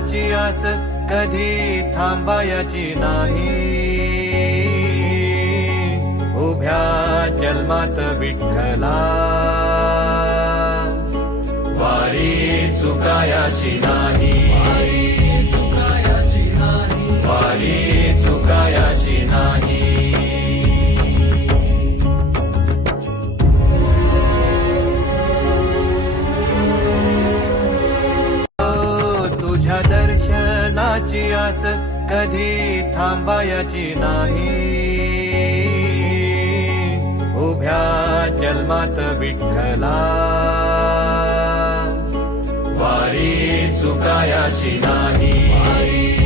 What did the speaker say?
दर्शनाची आस कधी थांबायची नाही. उभ्या जन्मात विठ्ठला वारी चुकायाची नाही. वारी चुकायाची नाही. तुझ्या दर्शनाची आस कधी थांबायची नाही. उभ्या जन्मात विठ्ठला वारी चुकायाची नाही.